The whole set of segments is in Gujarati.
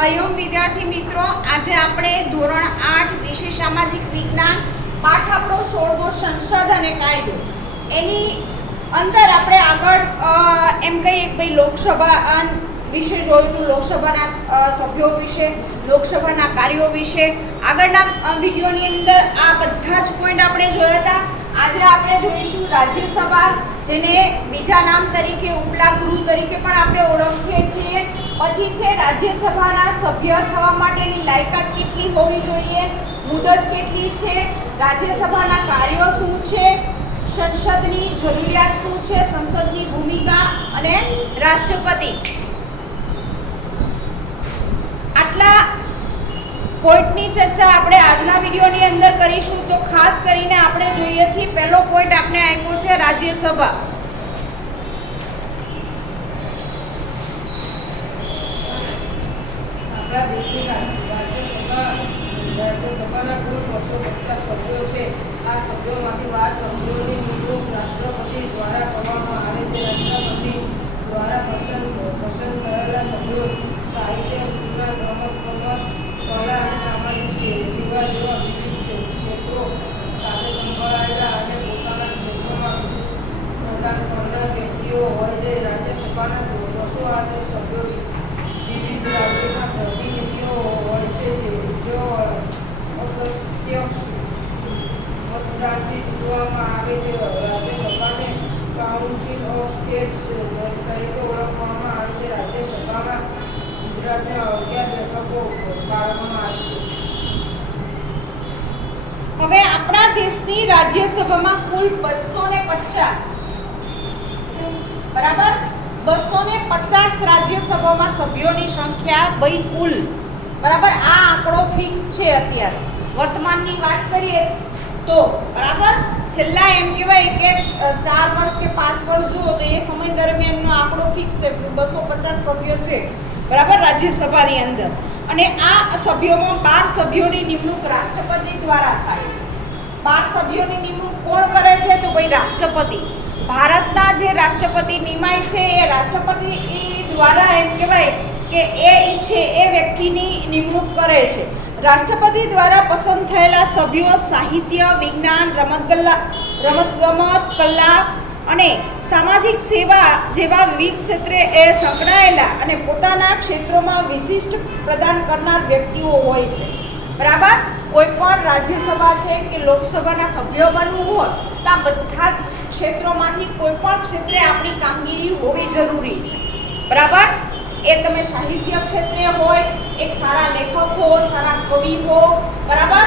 હરિઓમ વિદ્યાર્થી મિત્રો, આજે આપણે ધોરણ 8 વિષય સામાજિક વિજ્ઞાન પાઠ આપણો 16મો સંસદ અને કાયદો એની અંદર આપણે આગળ એમ કહીએ કે ભાઈ લોકસભા વિશે જોયું હતું, લોકસભાના સભ્યો વિશે, લોકસભાના કાર્યો વિશે આગળના વિડીયોની અંદર આ બધા જ પોઈન્ટ આપણે જોયા હતા. આજે આપણે જોઈશું રાજ્યસભા, જેને બીજા નામ તરીકે ઉપલા ગૃહ તરીકે પણ આપણે ઓળખીએ છીએ. પછી છે રાજ્યસભાના સભ્ય થવા માટેની લાયકાત કેટલી હોવી જોઈએ, મુદત કેટલી છે, રાજ્યસભાના કાર્યો શું છે, સંસદની જરૂરિયાત શું છે, સંસદની ભૂમિકા અને રાષ્ટ્રપતિ. આટલા પોઈન્ટની ચર્ચા આપણે આજના વિડીયોની અંદર કરીશું. તો ખાસ કરીને આપણે જોઈએ છીએ પહેલો પોઈન્ટ આપણે આપ્યો છે રાજ્યસભા. આપણા દેશની રાજ્યસભાના કુલ 250 સભ્યો છે. આ સભ્યોમાંથી 12 સભ્યોની નિમણૂક રાષ્ટ્રપતિ દ્વારા કરવામાં આવે છે. રાષ્ટ્રપતિ દ્વારા પસંદ કરેલા સભ્યો સાહિત્ય, વિજ્ઞાન, રમત-ગમત, કલા અને સામાજિક સેવા જેવા વિવિધ ક્ષેત્રો સાથે સંકળાયેલા અને પોતાના ક્ષેત્રોમાં વિશિષ્ટ પ્રદાન કરનાર વ્યક્તિઓ હોય છે. રાજ્યસભાના 238 સભ્યો વિવિધ રાજ્યોના પ્રતિનિધિઓ હોય છે, જો અપ્રત્યક્ષ મતદાનથી ચૂંટવામાં આવે છે. રાજ્યસભાને કાઉન્સિલ ઓફ સ્ટેટ્સ તરીકે ઓળખવામાં આવે છે. રાજ્યસભામાં ગુજરાતને 11 બેઠકો ફાળવવામાં આવી છે. હવે આપણા દેશની રાજ્યસભામાં કુલ 250 બરાબર 250 રાજ્યસભામાં સભ્યોની સંખ્યા ભાઈ કુલ બરાબર. આ આંકડો ફિક્સ છે. અત્યારે વર્તમાનની વાત કરીએ તો બરાબર છેલ્લા એમ કહેવાય કે 4 વર્ષ કે 5 વર્ષ જુઓ તો એ સમય દરમિયાનનો આંકડો ફિક્સ છે. 250 સભ્યો છે બરાબર રાજ્યસભાની અંદર. અને આ સભ્યોમાં 12 સભ્યોની નિમણૂક રાષ્ટ્રપતિ દ્વારા થાય છે. 12 સભ્યોની નિમણૂક કોણ કરે છે? તો ભાઈ રાષ્ટ્રપતિ. ભારતના જે રાષ્ટ્રપતિ નિમાય છે એ રાષ્ટ્રપતિ દ્વારા એમ કહેવાય કે એ ઈચ્છે એ વ્યક્તિની નિમણૂક કરે છે. રાષ્ટ્રપતિ દ્વારા પસંદ થયેલા સભ્યો સાહિત્ય, વિજ્ઞાન, રમતગમત, કલા અને સામાજિક સેવા જેવા વિવિધ ક્ષેત્રે એ સંકળાયેલા અને પોતાના ક્ષેત્રોમાં વિશિષ્ટ પ્રદાન કરનાર વ્યક્તિઓ હોય છે. બરાબર. કોઈ પણ રાજ્યસભા છે કે લોકસભાના સભ્ય બનવું હોય તો આ બધા જ ક્ષેત્રોમાંથી કોઈ પણ ક્ષેત્રે આપણી કામગીરી હોવી જરૂરી છે. બરાબર. એ તમે સાહિત્ય ક્ષેત્રે હોય, એક સારા લેખક હો, સારા કવિ હો, બરાબર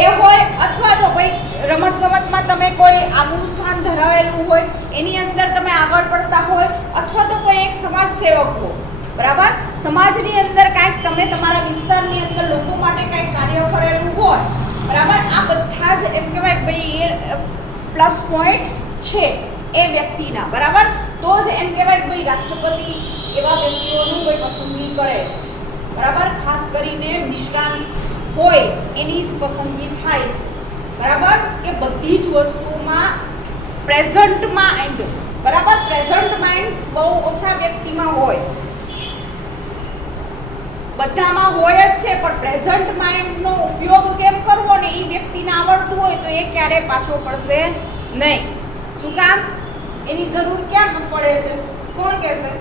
એ હોય, અથવા તો ભાઈ રમતગમતમાં તમે કોઈ આગવું સ્થાન ધરાવેલું હોય એની અંદર તમે આગળ પડતા હોય, અથવા તો કોઈ એક સમાજ સેવક હો, બરાબર સમાજની અંદર કાંઈક તમે તમારા વિસ્તારની અંદર લોકો માટે કાંઈક કાર્ય કરેલું હોય, બરાબર. આ બધા જ એમ કહેવાય ભાઈ એ પ્લસ પોઈન્ટ છે એ વ્યક્તિના, બરાબર. તો જ એમ કહેવાય કે ભાઈ રાષ્ટ્રપતિ એવા વ્યક્તિઓનું કોઈ પસંદગી કરે છે, બરાબર. ખાસ કરીને નિષ્ણાંત હોય એની જ પસંદગી થાય છે, બરાબર. કે બધી જ વસ્તુમાં પ્રેઝન્ટ માઇન્ડ, બરાબર. પ્રેઝન્ટ માઇન્ડ બહુ ઓછા વ્યક્તિમાં હોય, બધામાં હોય જ છે, પણ પ્રેઝન્ટ માઇન્ડનો ઉપયોગ કેમ કરવો ને એ વ્યક્તિને આવડતું હોય તો એ ક્યારે પાછો પડશે નહીં. શું કામ? એની જરૂર ક્યાં પડે છે? કોણ કહેશે?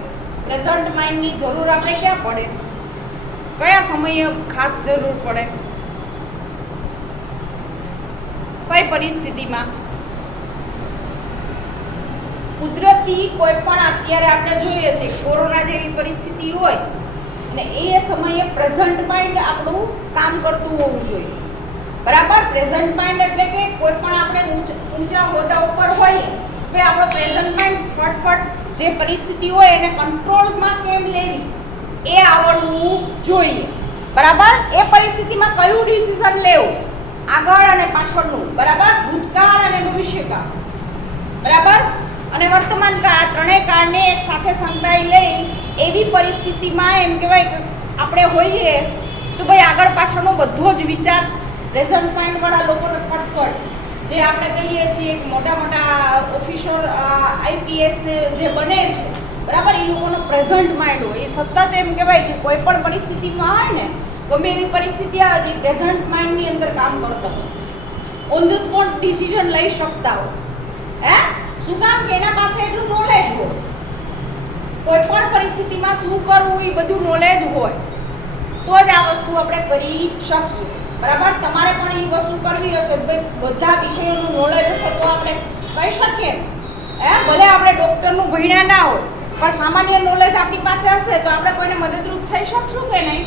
પ્રેઝન્ટ માઇન્ડની જરૂર આપણે ક્યાં પડે? કયા સમયે ખાસ જરૂર પડે? કઈ પરિસ્થિતિમાં? કુદરતી કોઈ પણ અત્યારે આપણે જોઈએ છે કોરોના જેવી પરિસ્થિતિ હોય અને એ સમયે પ્રેઝન્ટ માઇન્ડ આપણું કામ કરતું હોવું જોઈએ, બરાબર. પ્રેઝન્ટ માઇન્ડ એટલે કે કોઈ પણ આપણે ઊંચા હોદ્દા ઉપર હોઈએ તો આપણો પ્રેઝન્ટ માઇન્ડ ફટફટ જે પરિસ્થિતિ હોય એને કંટ્રોલમાં કેમ લેવી એ આવડવું જોઈએ, બરાબર. એ પરિસ્થિતિમાં કયું ડિસિઝન લેવું, આગળ અને પાછળનું, બરાબર. ભૂતકાળ અને ભવિષ્યકાળ, બરાબર. અને વર્તમાન કાળ, આ ત્રણેય કાળને એક સાથે સંકળાઈ લઈ એવી પરિસ્થિતિમાં એમ કહેવાય કે આપણે હોઈએ તો ભાઈ આગળ પાછળનો બધો જ વિચાર પ્રેઝન્ટ માઇન્ડવાળા લોકોને ફટફટ જે આપણે કહીએ છીએ મોટા મોટા ઓફિસર આઈપીએસ ને જે બને છે બરાબર. એ લોકોનો પ્રેઝન્ટ માઇન્ડ હોય, એ સતત એમ કહેવાય કે કોઈ પણ પરિસ્થિતિમાં હોય ને, ગમે એવી પરિસ્થિતિ આવે તો પ્રેઝન્ટ માઇન્ડની અંદર કામ કરતા હોય, ઓન ધ સ્પોટ ડિસિઝન લઈ શકતા હોય. હે શું કામ કે એના પાસે એટલું નોલેજ હોય, કોઈ પણ પરિસ્થિતિમાં શું કરવું એ બધું નોલેજ હોય તો જ આ વસ્તુ આપણે કરી શકીએ. બરાબર. તમારે પણ એ વસ્તુ કરવી હશે, બધા વિષયોનું નોલેજ હશે તો આપણે કહી શકીએ. ભલે આપણે ડૉક્ટરનું ભણ્યા ના હોય પણ સામાન્ય નોલેજ આપણી પાસે હશે તો આપણે કોઈને મદદરૂપ થઈ શકશું કે નહીં?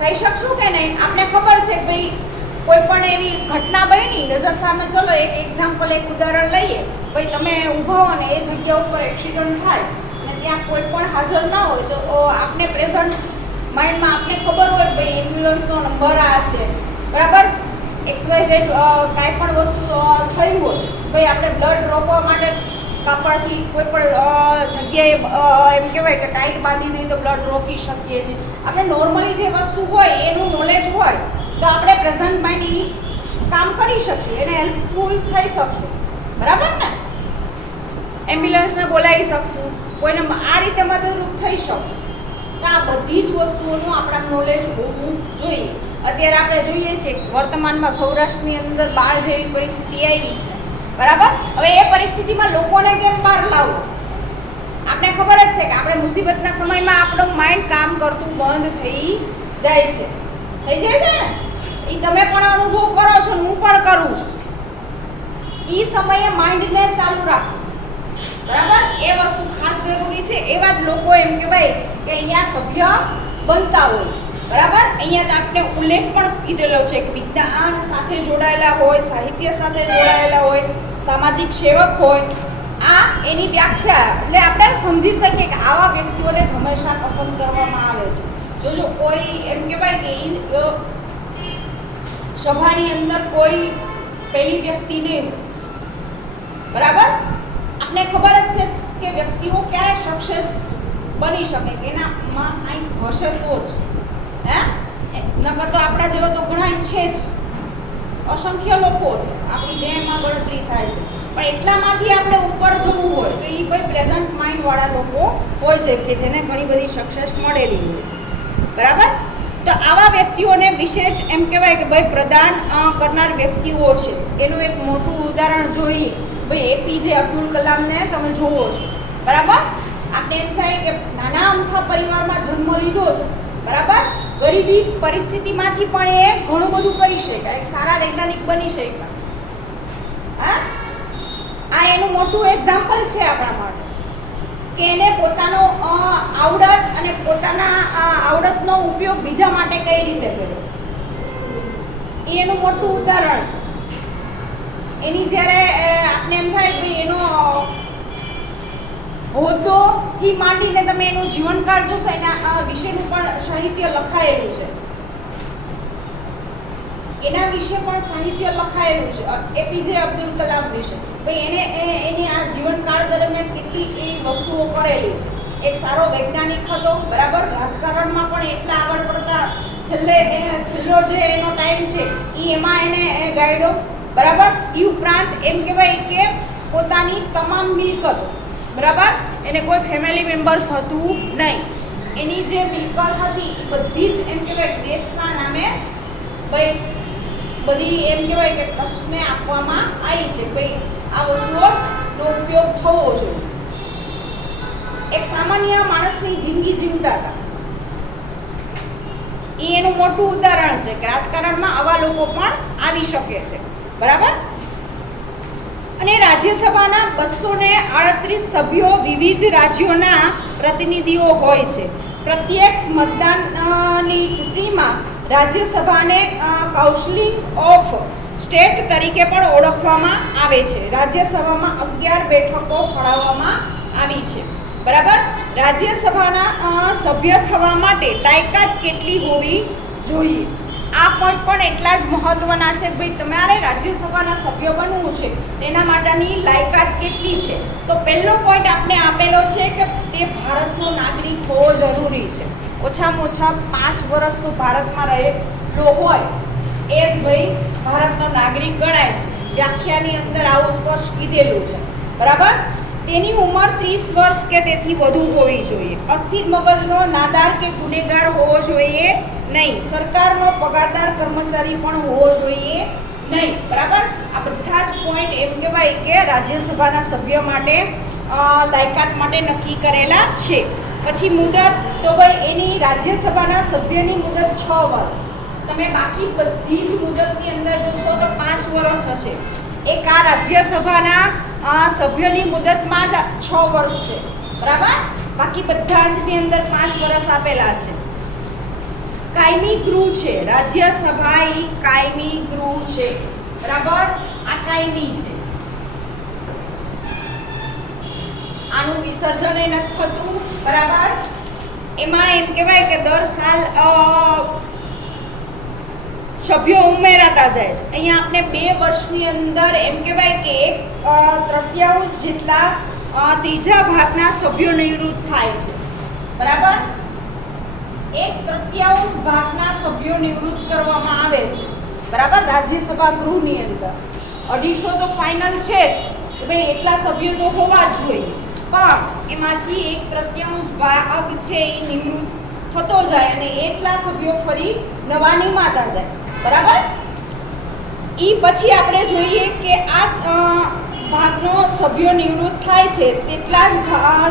થઈ શકશું કે નહીં? આપને ખબર છે કે ભાઈ કોઈ પણ એવી ઘટના બની નજર સામે, ચલો એક એક્ઝામ્પલ, એક ઉદાહરણ લઈએ. ભાઈ તમે ઊભા હો ને એ જગ્યા ઉપર એક્સિડન્ટ થાય અને ત્યાં કોઈ પણ હાજર ના હોય તો આપને પ્રેઝન્ટ માઇન્ડમાં આપને ખબર હોય ભાઈ એમ્બ્યુલન્સનો નંબર આ છે, બરાબર. XYZ કાંઈ પણ વસ્તુ થઈ હોય, ભાઈ આપણે બ્લડ રોકવા માટે કાપડથી કોઈ પણ જગ્યાએ એમ કહેવાય કે ટાઈટ બાંધી દઈએ તો બ્લડ રોકી શકીએ છીએ. આપણે નોર્મલી જે વસ્તુ હોય એનું નોલેજ હોય તો આપણે પ્રેઝન્ટ માઇન્ડ કામ કરી શકશું, એને હેલ્પફુલ થઈ શકશું. બરાબર ને? એમ્બ્યુલન્સને બોલાવી શકશું, કોઈને આ રીતે મદદરૂપ થઈ શકશું. તો આ બધી જ વસ્તુઓનું આપણા નોલેજ હોવું જોઈએ. અત્યારે આપણે જોઈએ છીએ વર્તમાનમાં સૌરાષ્ટ્રની અંદર બાળ જેવી પરિસ્થિતિ આવી છે, બરાબર. હવે એ પરિસ્થિતિમાં લોકોને કેમ બહાર લાવવું? આપણે ખબર જ છે કે આપણે મુસીબતના સમયમાં આપણું માઇન્ડ કામ કરતું બંધ થઈ જાય છે ને. એ તમે પણ અનુભવ કરો છો ને હું પણ કરું છું. એ સમયે માઇન્ડને ચાલુ રાખો, બરાબર. એ વસ્તુ ખાસ જરૂરી છે. એવા જ લોકો એમ કહેવાય કે અહીંયા સભ્ય બનતા હોય છે, બરાબર. અહીંયા આપણે ઉલ્લેખ પણ કીધેલો છે કે વિજ્ઞાન સાથે જોડાયેલા હોય, સાહિત્ય સાથે જોડાયેલા હોય, સામાજિક સેવક હોય. આ એની વ્યાખ્યા એટલે આપણે સમજી શકીએ કે આવા વ્યક્તિઓને જ હંમેશા પસંદ કરવામાં આવે છે. જો કોઈ એમ કહેવાય કે સભાની અંદર કોઈ પેલી વ્યક્તિ નહીં, બરાબર. આપને ખબર જ છે કે વ્યક્તિઓ ક્યારે સક્સેસ બની શકે કે એનામાં કંઈક હશે તો જ. નકર તો આપણા જેવા તો ઘણા છે જ, અસંખ્ય લોકો છે આપણી જેમાં ગણતરી થાય છે. પણ એટલામાંથી આપણે ઉપર જવું હોય તો એ ભાઈ પ્રેઝન્ટ માઇન્ડવાળા લોકો હોય છે કે જેને ઘણી બધી સક્સેસ મળેલી હોય છે, બરાબર. તો આવા વ્યક્તિઓને વિશેષ એમ કહેવાય કે ભાઈ પ્રદાન કરનાર વ્યક્તિઓ છે. એનું એક મોટું ઉદાહરણ જોઈએ, ભાઈ APJ અબ્દુલ કલામને તમે જોવો છો, બરાબર. આપણે એમ થાય કે નાના અમથા પરિવારમાં જન્મ લીધો હતો, બરાબર. ગરીબી પરિસ્થિતિમાંથી પણ એ ઘણું બધું કરી શક્યા, એક સારા વૈજ્ઞાનિક બની શક્યા. આ એનું મોટું એક્ઝામ્પલ છે આપણા માટે કે એને પોતાનો આવડત અને પોતાના આવડતનો ઉપયોગ બીજા માટે કઈ રીતે કર્યો, એ એનું મોટું ઉદાહરણ છે. એની જ્યારે આપણે એમ થાય કે એનો હોદ્દોથી માંડીને તમે એનું જીવનકાળ જોશો, એના વિશેનું પણ સાહિત્ય લખાયેલું છે. એના વિશે પણ સાહિત્ય લખાયેલું છે APJ અબ્દુલ કલામ વિશે. ભાઈ એની આ જીવનકાળ દરમિયાન કેટલી એવી વસ્તુઓ કરેલી છે. એક સારો વૈજ્ઞાનિક હતો, બરાબર. રાજકારણમાં પણ એટલા આગળ પડતા છેલ્લો જે એનો ટાઈમ છે એમાં એને ગાયડો, બરાબર. એ ઉપરાંત એમ કહેવાય કે પોતાની તમામ મિલકતો, બરાબર. એને કોઈ ફેમિલી મેમ્બર્સ હતું નહીં. એની જે મિલકત હતી એ બધી જ એમ કહેવાય દેશના નામે બધી એમ કહેવાય કે ટ્રસ્ટને આપવામાં આવી છે. ભાઈ આ વસ્તુઓનો ઉપયોગ થવો જોઈએ. એક સામાન્ય માણસની જિંદગી જીવતા હતા. એ એનું મોટું ઉદાહરણ છે કે રાજકારણમાં આવા લોકો પણ આવી શકે છે, બરાબર. અને રાજ્યસભાના 238 સભ્યો વિવિધ રાજ્યોના પ્રતિનિધિઓ હોય છે. પ્રત્યક્ષ મતદાનની ચૂંટણીમાં રાજ્યસભાને કાઉન્સિલ ઓફ સ્ટેટ તરીકે પણ ઓળખવામાં આવે છે. રાજ્યસભામાં 11 બેઠકો ફાળવવામાં આવી છે, બરાબર. રાજ્યસભાના સભ્ય થવા માટે લાયકાત કેટલી હોવી જોઈએ? આ પોઈન્ટ પણ એટલા જ મહત્વના છે. ભાઈ તમારે રાજ્યસભાના સભ્ય બનવું છે તેના માટેની લાયકાત કેટલી છે? તો પહેલો પોઈન્ટ આપણે આપેલો છે કે તે ભારતનો નાગરિક હોવો જરૂરી છે. ઓછામાં ઓછા 5 વર્ષ તો ભારતમાં રહેલો હોય એ જ ભાઈ ભારતનો નાગરિક ગણાય છે. વ્યાખ્યાની અંદર આવું સ્પષ્ટ કીધેલું છે, બરાબર. તેની ઉંમર 30 વર્ષ કે તેથી વધુ હોવી જોઈએ. અસ્થિર મગજનો, નાદાર કે ગુનેગાર હોવો જોઈએ નહીં. સરકારનો પગારદાર કર્મચારી પણ હોવો જોઈએ નહીં. બરાબર, આ બધા જ પોઈન્ટ એમ કહેવાય કે રાજ્યસભાના સભ્ય માટે લાયકાત માટે નક્કી કરેલા છે. પછી મુદત, તો ભાઈ એની રાજ્યસભાના સભ્યની મુદત 6 વર્ષ. તમે બાકી બધી જ મુદતની અંદર જોશો તો 5 વર્ષ હશે. એક આ રાજ્યસભાના સભ્યની મુદતમાં જ 6 વર્ષ છે. બરાબર, બાકી બધા જની અંદર 5 વર્ષ આપેલા છે. કાયમી ગૃહ છે રાજ્યસભા, ઈ કાયમી ગૃહ છે. બરાબર, આ કાયમી છે. આનું વિસર્જન એ નથી થતું. બરાબર, એમાં એમ કહેવાય કે દર સાલ સભ્યો ઉમેરાતા જાય છે. અહીંયા આપણે 2 વર્ષની અંદર એમ કહેવાય કે 1/3 જેટલા ત્રીજા ભાગના સભ્યો નિવૃત્ત થાય છે. બરાબર, 1/3 ભાગના સભ્યો નિવૃત્ત કરવામાં આવે છે. બરાબર, રાજ્યસભા ગૃહની અંદર 250 તો ફાઇનલ છે જ કે ભાઈ એટલા સભ્યો તો હોવા જ જોઈએ, પણ એમાંથી 1/3 ભાગ છે એ નિવૃત્ત થતો જાય અને એટલા સભ્યો ફરી નવા નિમાતા જાય. બરાબર, એ પછી આપણે જોઈએ કે આ ભાગનો સભ્યો નિવૃત્ત થાય છે તેટલા જ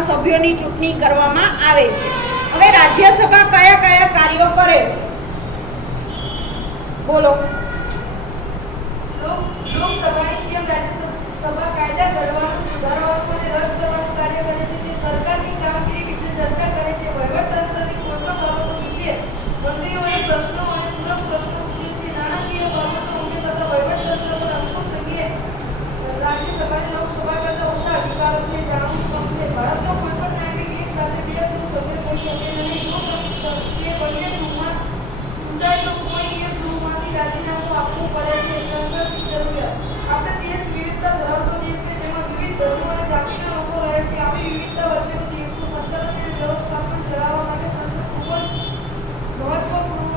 સભ્યોની ચૂંટણી કરવામાં આવે છે. હવે રાજ્યસભા કયા કયા કાર્યો કરે છે બોલો? લોકસભાની જેમ રાજ્યસભા કાયદા ઘડવાનું, સુધારવાનું અને રદ કરવાનું કાર્ય કરે છે. તે સરકારની કામગીરી વિશે ચર્ચા કરે છે. વહીવટતંત્રની કોઈપણ બાબતો વિશે મંત્રીઓને પ્રશ્નો અને પૂરક પ્રશ્નો પૂછે છે. નાણાકીય બાબતો અંગે તથા વહીવટતંત્ર પર અંકુશ અંગે રાજ્યસભાની લોકસભા કરતાં ઓછા અધિકારો છે. જાણવું ગમશે. ભારતનો કોઈપણ નાગરિક એક સાથે 2 ગૃહ સભ્ય હોઈ શકે નહીં. જો તે બંને ગૃહમાં ચૂંટાય તો કોઈ એક ગૃહમાંથી રાજીનામું આપવું પડે છે. સંસદની જરૂરિયાત. આપણો દેશ વિવિધતા ધરાવતો દેશ છે, જેમાં વિવિધ ધર્મો અને જાતિના લોકો રહે છે. આવી વિવિધતા વચ્ચેનો દેશનું સંચાલન અને વ્યવસ્થાપન ચલાવવા માટે સંસદ ખૂબ જ મહત્વપૂર્ણ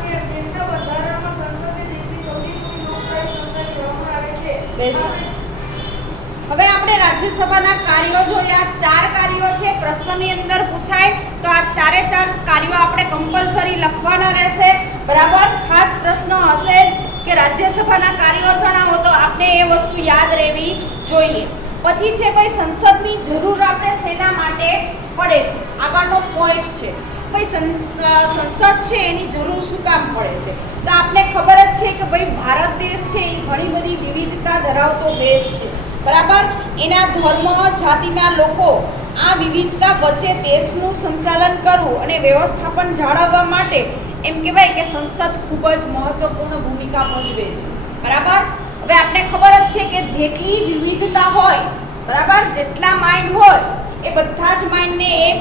છે. દેશના બંધારણમાં સંસદને દેશની સૌથી મોટી લોકશાહી સંસ્થા કહેવામાં આવે છે. હવે આપણે રાજ્યસભાના કાર્યો જોયા. 4 કાર્યો છે. પ્રશ્નની અંદર પૂછાય તો આ 4 કાર્યો આપણે કમ્પલસરી લખવાના રહેશે. બરાબર, ખાસ પ્રશ્ન હશે જ કે રાજ્યસભાના કાર્યો જણાવો, તો આપણે એ વસ્તુ યાદ રહેવી જોઈએ. પછી છે ભાઈ સંસદની જરૂર આપણે શેના માટે પડે છે. આગળનો પોઈન્ટ છે ભાઈ સંસદ છે એની જરૂર શું કામ પડે છે. તો આપણે ખબર જ છે કે ભાઈ ભારત દેશ છે એ ઘણી બધી વિવિધતા ધરાવતો દેશ છે. બરાબર, એના ધર્મ, જાતિના લોકો આ વિવિધતા વચ્ચે દેશનું સંચાલન કરવું અને વ્યવસ્થાપન જાળવવા માટે એમ કહેવાય કે સંસદ ખૂબ જ મહત્વપૂર્ણ ભૂમિકા ભજવે છે. બરાબર, હવે આપણે ખબર જ છે કે જેટલી વિવિધતા હોય, બરાબર, જેટલા માઇન્ડ હોય એ બધા જ માઇન્ડને એક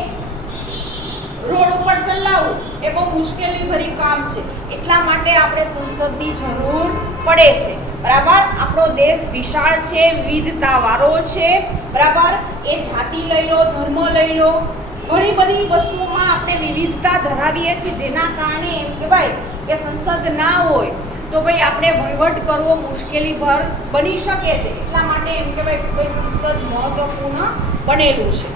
રોડ ઉપર ચલાવવું એ બહુ મુશ્કેલીભરી કામ છે. એટલા માટે આપણે સંસદની જરૂર પડે છે. બરાબર, આપણો દેશ વિશાળ છે, વિવિધતાવાળો છે. બરાબર, એ જાતિ લઈ લો, ધર્મ લઈ લો, ઘણી બધી વસ્તુઓમાં આપણે વિવિધતા ધરાવીએ છીએ, જેના કારણે એમ કહેવાય કે સંસદ ના હોય તો ભાઈ આપણે વહીવટ કરવો મુશ્કેલીભર બની શકે છે. એટલા માટે એમ કહેવાય કે ભાઈ સંસદ મહત્વપૂર્ણ બનેલું છે.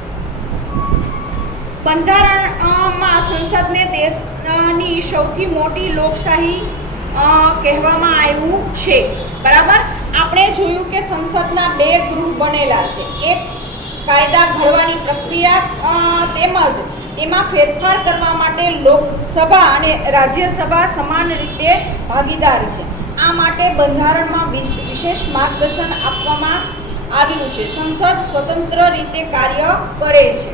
બંધારણમાં સંસદને દેશની સૌથી મોટી લોકશાહી કહેવામાં આવ્યું છે. બરાબર, આપણે જોયું કે સંસદના 2 ગૃહ બનેલા છે. એક કાયદા ઘડવાની પ્રક્રિયા તેમજ તેમાં ફેરફાર કરવા માટે લોકસભા અને રાજ્યસભા સમાન રીતે ભાગીદાર છે. આ માટે બંધારણમાં વિશેષ માર્ગદર્શન આપવામાં આવ્યું છે. સંસદ સ્વતંત્ર રીતે કાર્ય કરે છે.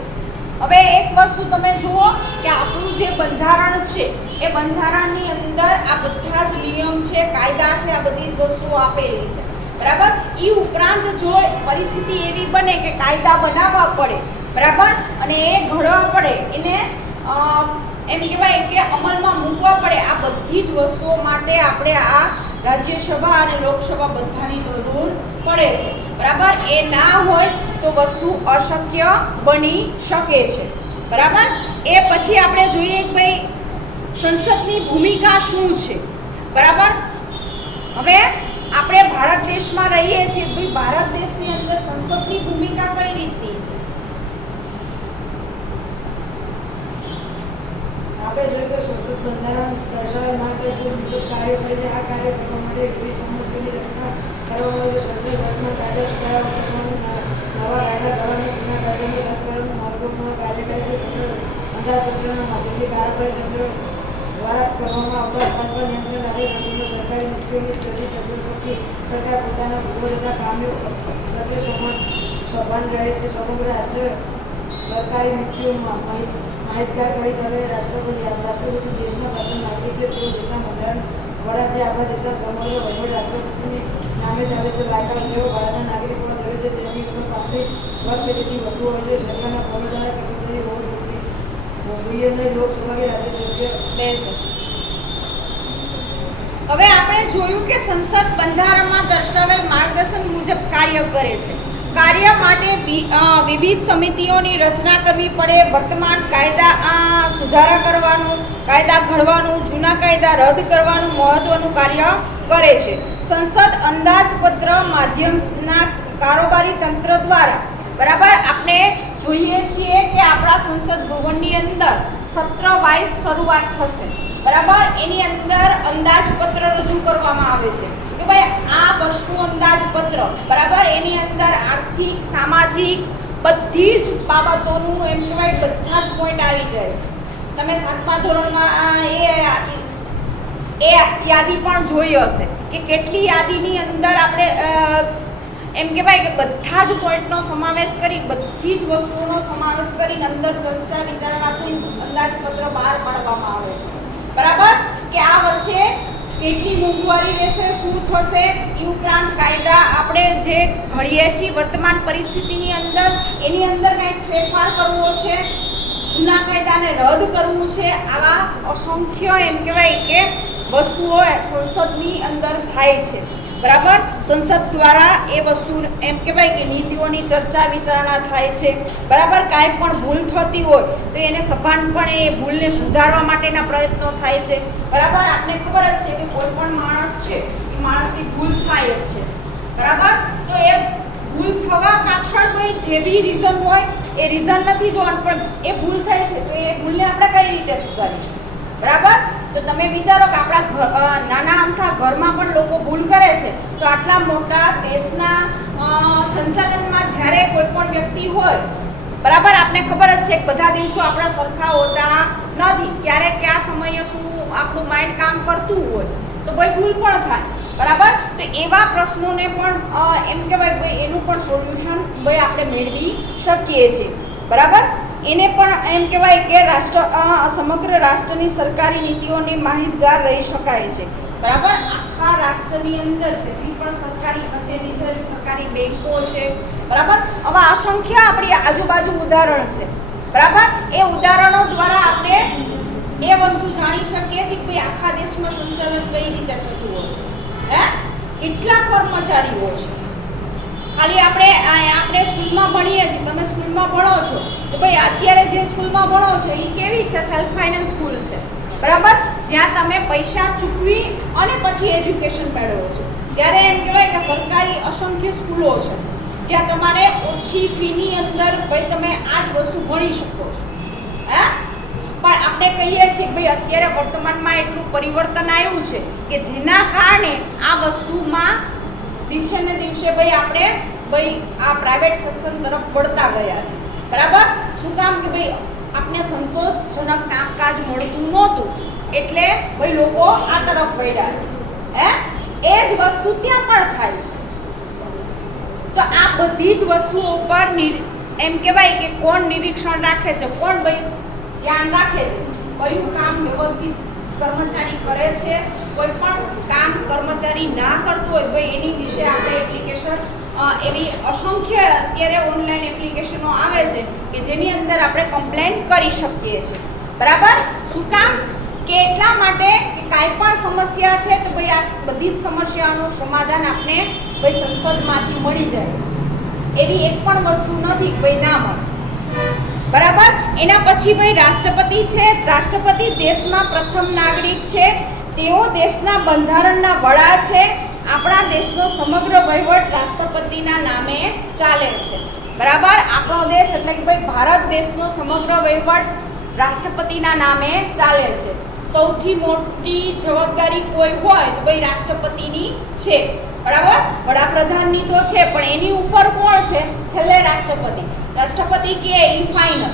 હવે એક વસ્તુ તમે જુઓ કે આપણું જે બંધારણ છે એ બંધારણની અંદર આ બધા જ નિયમ છે, કાયદા છે, આ બધી જ વસ્તુઓ આપેલી છે. બરાબર, એ ઉપરાંત જો પરિસ્થિતિ એવી બને કે કાયદા બનાવવા પડે, બરાબર, અને એ ઘડવા પડે, એને એમ કહેવાય કે અમલમાં મૂકવા પડે, આ બધી જ વસ્તુઓ માટે આપણે આ રાજ્યસભા અને લોકસભા બધાની જરૂર પડે છે. બરાબર, એ ના હોય તો વસ્તુ અશક્ય બની શકે છે. બરાબર, એ પછી આપણે જોઈએ કે ભાઈ સંસદની ભૂમિકા શું છે. બરાબર, હવે આપણે ભારત દેશમાં રહીએ છીએ, ભાઈ ભારત દેશની અંદર સંસદની ભૂમિકા કાર્ય કરે છે. આ કાર્ય કરવા માટે વિવિધ સમિતિઓની રચના કરવામાં આવે છે. સંસદ વર્તમાન કાયદા સુધારા નવા કાયદા કરવાની જૂના કાયદાને રદ કરવાનું મહત્વપૂર્ણ કાર્ય કરે છે. અંદાજપત્રના માધ્યમથી કારોબારી તંત્ર દ્વારા કરવામાં આવતા ખર્ચ પર નિયંત્રણ રાખે છે. સરકારી નીતિઓની ચર્ચી ચતુર્થી સરકાર પોતાના ભૂગોળ તથા કામો પ્રત્યે સભાન રહે છે. સમગ્ર રાષ્ટ્ર સરકારી નીતિઓમાં માહિતગાર કરી શકે. રાષ્ટ્રપતિ દેશના પ્રથમ નાગરિક છે. તેઓ દેશના બંધારણ વડા છે. આપણા દેશના સમગ્ર વહીવટ રાષ્ટ્રપતિની નામે ચાલે છે. લાયકાત જેઓ ભારતના નાગરિકો ધરાવે છે તેની ઉંમર 35 વર્ષ પેઢીથી વધુ હોય છે. સરકારના પગારદાર કર્મચારી જોઈએ નહીં. લોકસભા કે રાજ્યસભ્ય હવે આપણે જોયું કે સંસદ બંધારણમાં દર્શાવેલ માર્ગદર્શન મુજબ કાર્ય કરે છે. કાર્ય માટે વિવિધ સમિતિઓની રચના કરવી પડે. વર્તમાન કાયદા સુધારા કરવાનું, કાયદા ઘડવાનું, જૂના કાયદા રદ કરવાનું મહત્વનું કાર્ય કરે છે. સંસદ અંદાજપત્ર માધ્યમના કારોબારી તંત્ર દ્વારા બરાબર આપણે જોઈએ છીએ કે આપણા સંસદ ભવનની અંદર સત્ર વાઇઝ શરૂઆત થશે. બરાબર એની અંદર અંદાજપત્ર રજૂ કરવામાં આવે છે કે ભાઈ આ વર્ષનું અંદાજપત્ર બરાબર એની અંદર આર્થિક સામાજિક બધી જ બાબતોનું એમ કહેવાય બધા જ પોઈન્ટ આવી જાય છે. તમે 7મા ધોરણમાં એ યાદી પણ જોઈ હશે કે કેટલી યાદીની અંદર આપણે એમ કહેવાય કે બધા જ પોઈન્ટનો સમાવેશ કરી બધી જ વસ્તુઓનો સમાવેશ કરીને અંદર ચર્ચા વિચારણા થઈને અંદાજપત્ર બહાર પાડવામાં આવે છે. બરાબર કે આ વર્ષે કેટલી મોંઘવારી રહેશે, શું થશે, એ ઉપરાંત કાયદા આપણે જે ઘડીએ છીએ વર્તમાન પરિસ્થિતિની અંદર એની અંદર કંઈક ફેરફાર કરવો છે, જૂના કાયદાને રદ કરવું છે. આવા અસંખ્ય એમ કહેવાય કે વસ્તુઓ સંસદની અંદર થાય છે. બરાબર સંસદ દ્વારા એ વસ્તુ એમ કહેવાય કે નીતિઓની ચર્ચા વિચારણા થાય છે. બરાબર કાંઈ પણ ભૂલ થતી હોય તો એને સભાનપણે એ ભૂલને સુધારવા માટેના પ્રયત્નો થાય છે. બરાબર આપને ખબર જ છે કે કોઈ પણ માણસ છે એ માણસની ભૂલ થાય જ છે. બરાબર તો એ ભૂલ થવા પાછળ કોઈ જે બી રીઝન હોય એ રીઝન નથી જોવાનું, પણ એ ભૂલ થઈ છે તો એ ભૂલને આપણે કઈ રીતે સુધારીશું. બરાબર તો તમે વિચારો કે આપણા નાના અમથા ઘરમાં પણ લોકો ભૂલ કરે છે તો આટલા મોટા દેશના સંચાલનમાં જ્યારે કોઈ પણ વ્યક્તિ હોય બરાબર આપને ખબર જ છે કે બધા દિવસો આપણા સરખા હોતા નથી. ક્યારેક કયા સમયે શું આપણું માઇન્ડ કામ કરતું હોય તો ભાઈ ભૂલ પણ થાય. બરાબર તો એવા પ્રશ્નોને પણ એમ કહેવાય ભાઈ એનું પણ સોલ્યુશન ભાઈ આપણે મેળવી શકીએ છીએ. બરાબર એને પણ એમ કહેવાય કે સમગ્ર રાષ્ટ્રની સરકારી નીતિઓની માહિતગાર રહી શકાય છે. બરાબર આખા રાષ્ટ્રની અંદર જેટલી પણ સરકારી કચેરી છે, સરકારી બેંકો છે, બરાબર આવા અસંખ્ય આપણી આજુબાજુ ઉદાહરણ છે. બરાબર એ ઉદાહરણો દ્વારા આપણે એ વસ્તુ જાણી શકીએ છીએ કે ભાઈ આખા દેશમાં સંચાલન કઈ રીતે થતું હશે. કેટલા કર્મચારીઓ છે. ખાલી આપણે સ્કૂલમાં ભણીએ છીએ, તમે સ્કૂલમાં ભણો છો તો ભાઈ અત્યારે જે સ્કૂલમાં ભણો છો એ કેવી છે? સેલ્ફ ફાઇનાન્સ સ્કૂલ છે. બરાબર જ્યાં તમે પૈસા ચૂકવી અને પછી એજ્યુકેશન મેળવો છો. જ્યારે એમ કહેવાય કે સરકારી અસંખ્ય સ્કૂલો છે જ્યાં તમારે ઓછી ફીની અંદર ભાઈ તમે આ જ વસ્તુ ભણી શકો છો. પણ આપણે કહીએ છીએ કે ભાઈ અત્યારે વર્તમાનમાં એટલું પરિવર્તન આવ્યું છે કે જેના કારણે આ વસ્તુમાં દિવસે ને દિવસે ભાઈ આપણે આ પ્રાઇવેટ સેક્શન તરફ વળતા ગયા છે. બરાબર શું કામ કે ભાઈ આપણે સંતોષજનક કામકાજ મળતું નહોતું એટલે ભાઈ લોકો આ તરફ વળ્યા છે. એ જ વસ્તુ ત્યાં પણ થાય છે. તો આ બધી જ વસ્તુઓ ઉપર એમ કહેવાય કે કોણ નિરીક્ષણ રાખે છે, કોણ ભાઈ ધ્યાન રાખે છે, કયું કામ વ્યવસ્થિત કર્મચારી કરે છે, કોઈ પણ કામ કર્મચારી ના કરતો હોય ભાઈ એની વિશે આપણે એપ્લિકેશન એવી અસંખ્ય અત્યારે ઓનલાઈન એપ્લિકેશનો આવે છે કે જેની અંદર આપણે કમ્પ્લેન કરી શકીએ છીએ. બરાબર શું કામ કે એટલા માટે કે કાંઈ પણ સમસ્યા છે તો ભાઈ આ બધી જ સમસ્યાઓનું સમાધાન આપણે ભાઈ સંસદમાંથી મળી જાય છે. એવી એક પણ વસ્તુ નથી ભાઈ ના મળે. બરાબર એના પછી ભાઈ રાષ્ટ્રપતિ છે. રાષ્ટ્રપતિ દેશમાં પ્રથમ નાગરિક છે. તેઓ દેશના બંધારણના વડા છે. આપણા દેશનો સમગ્ર વહીવટ રાષ્ટ્રપતિના નામે ચાલે છે. બરાબર આપણો દેશ એટલે કે ભાઈ ભારત દેશનો સમગ્ર વહીવટ રાષ્ટ્રપતિના નામે ચાલે છે. સૌથી મોટી જવાબદારી કોઈ હોય તો ભાઈ રાષ્ટ્રપતિની છે, બરાબર. વડાપ્રધાનની તો છે પણ એની ઉપર કોણ છે? છેલ્લે રાષ્ટ્રપતિ. રાષ્ટ્રપતિ કે ઈ ફાઇનલ,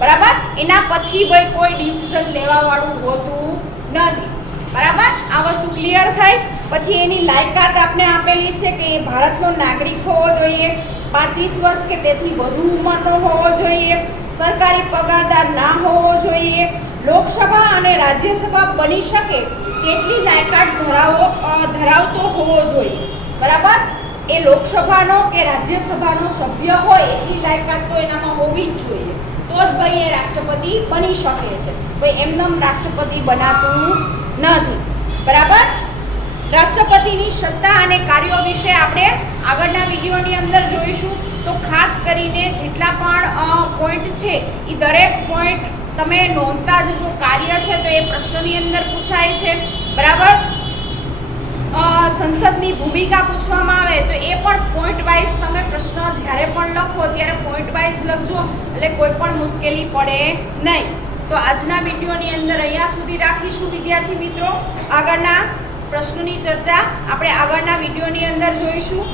બરાબર. એના પછી ભાઈ કોઈ ડિસિઝન લેવા વાળું હોતું નથી, બરાબર. આ વસ્તુ ક્લિયર થાય. પછી એની લાયકાત આપણે આપેલી છે કે એ ભારતનો નાગરિક હોવો જોઈએ, 35 વર્ષ કે તેથી વધુ ઉંમરનો હોવો જોઈએ, સરકારી પગારદાર ના હોવો જોઈએ, લોકસભા અને રાજ્યસભા બની શકે તેટલી લાયકાત ધરાવતો હોવો જોઈએ, બરાબર. એ લોકસભાનો કે રાજ્યસભાનો સભ્ય હોય એટલી લાયકાત તો એનામાં હોવી જ જોઈએ, તો જ ભાઈ એ રાષ્ટ્રપતિ બની શકે છે. ભાઈ એમનેમ રાષ્ટ્રપતિ બનાતું નથી, બરાબર. રાષ્ટ્રપતિની સત્તા અને કાર્યો વિશે આપણે આગળના વિડીયોની અંદર જોઈશું. તો ખાસ કરીને જેટલા પણ પોઈન્ટ છે એ દરેક પોઈન્ટ તમે નોંધતા જજો. કાર્ય છે તો એ પ્રશ્નની અંદર પૂછાય છે, બરાબર. સંસદની ભૂમિકા પૂછવામાં આવે તો એ પણ પોઈન્ટ વાઇઝ તમે પ્રશ્ન જ્યારે પણ લખો ત્યારે પોઈન્ટ વાઇઝ લખજો, એટલે કોઈ પણ મુશ્કેલી પડે નહીં. તો આજના વિડીયોની અંદર અહીંયા સુધી રાખીશું વિદ્યાર્થી મિત્રો. આગળના પ્રશ્નોની ચર્ચા આપણે આગળના વિડીયોની અંદર જોઈશું.